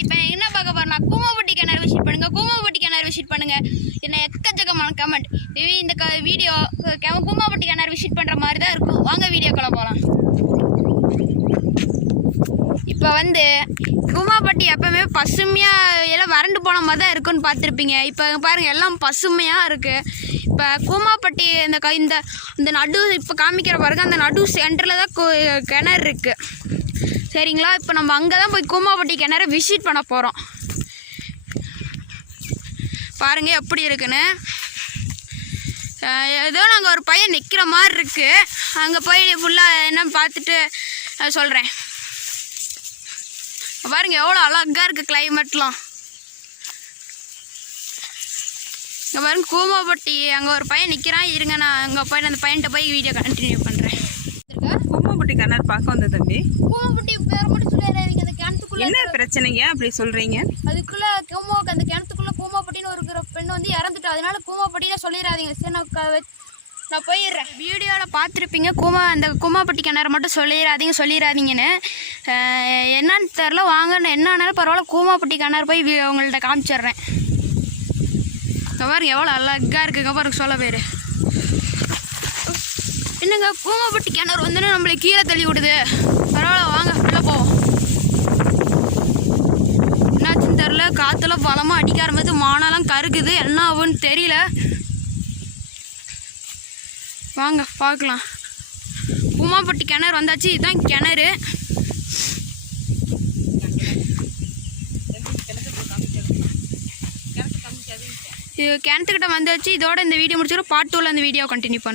இப்போ என்ன பார்க்க போறோம்னா கூமாப்பட்டி கிணறு விசிட் பண்ணுங்க, கூமாப்பட்டி கிணறு விசிட் பண்ணுங்க. என்ன எக்கச்சக்கமான கமெண்ட். இந்த வீடியோ கூமாப்பட்டி கிணறு விசிட் பண்ற மாதிரி தான் இருக்கும். வாங்க வீடியோக்குள்ள போகலாம். இப்போ கூமாப்பட்டி எப்பவுமே பசுமையாக எல்லாம் வறண்டு போன மாதிரி தான் இருக்குன்னு பார்த்துருப்பீங்க. இப்போ பாருங்கள் எல்லாம் பசுமையாக இருக்குது. இப்போ கூமாப்பட்டி இந்த நடு இப்போ காமிக்கிற பாருங்க, அந்த நடு சென்டரில் தான் கிணறு இருக்குது. சரிங்களா, இப்போ நம்ம அங்கே தான் போய் கூமாப்பட்டி கிணறு விசிட் பண்ண போகிறோம். பாருங்கள் எப்படி இருக்குன்னு. ஏதோ நாங்கள் ஒரு பையன் நிற்கிற மாதிரி இருக்குது. அங்கே போய் ஃபுல்லாக என்ன பார்த்துட்டு சொல்கிறேன். பாருங்க எவ்வளோ அழகாக இருக்குது கிளைமேட்லாம். இங்கே பாருங்க கூமாப்பட்டி, அங்கே ஒரு பையன் நிற்கிறான். இருங்க, நான் அங்கே போய் அந்த பையன்கிட்ட போய் வீடியோ கண்டினியூ பண்ணுறேன். கூமாப்பட்டி கிணறு பார்க்க வந்த தம்பி. கூமாப்பட்டி பேர் மட்டும் சொல்லிடுறாங்க. அந்த கிணத்துக்குள்ள என்ன பிரச்சனைங்க அப்படி சொல்கிறீங்க? அதுக்குள்ளே அந்த கிணத்துக்குள்ளே கூமாப்பட்டின்னு ஒரு பெண் இறந்துட்டா. அதனால கூமாப்பட்டின்னு சொல்லிடாதீங்க. சரி, நான் போயிடுறேன். வீடியோவில் பார்த்துருப்பீங்க அந்த கூமாப்பட்டி கிணறு மட்டும் சொல்லிடாதீங்கன்னு. என்னன்னு தெரில, வாங்கன்னு என்னன்னாலும் பரவாயில்ல, கூமாப்பட்டி கிணறு போய் உங்கள்கிட்ட காமிச்சிட்றேன். இங்கே பாருங்க எவ்வளோ அழகாக இருக்குங்க. பாருங்க சொல்ல பேர் என்னங்க, கூமாப்பட்டி கிணறு நம்மளை கீழே தள்ளி விடுது. பரவாயில்ல, வாங்க உள்ளே போவோம். என்னாச்சுன்னு தெரில, காற்றுலாம் பலமாக அடிக்க ஆரம்பிச்சு, மானெல்லாம் கருக்குது. என்ன ஆகுன்னு தெரியல. வாங்க பார்க்கலாம். கூமாப்பட்டி கிணறு வந்தாச்சு. இதுதான் கிணறு. கிணத்துக்கிட்ட வந்தாச்சு. இதோட இந்த வீடியோ முடிச்சிடும். பார்ட் 2ல அந்த வீடியோ கண்டினியூ பண்ணுறேன்.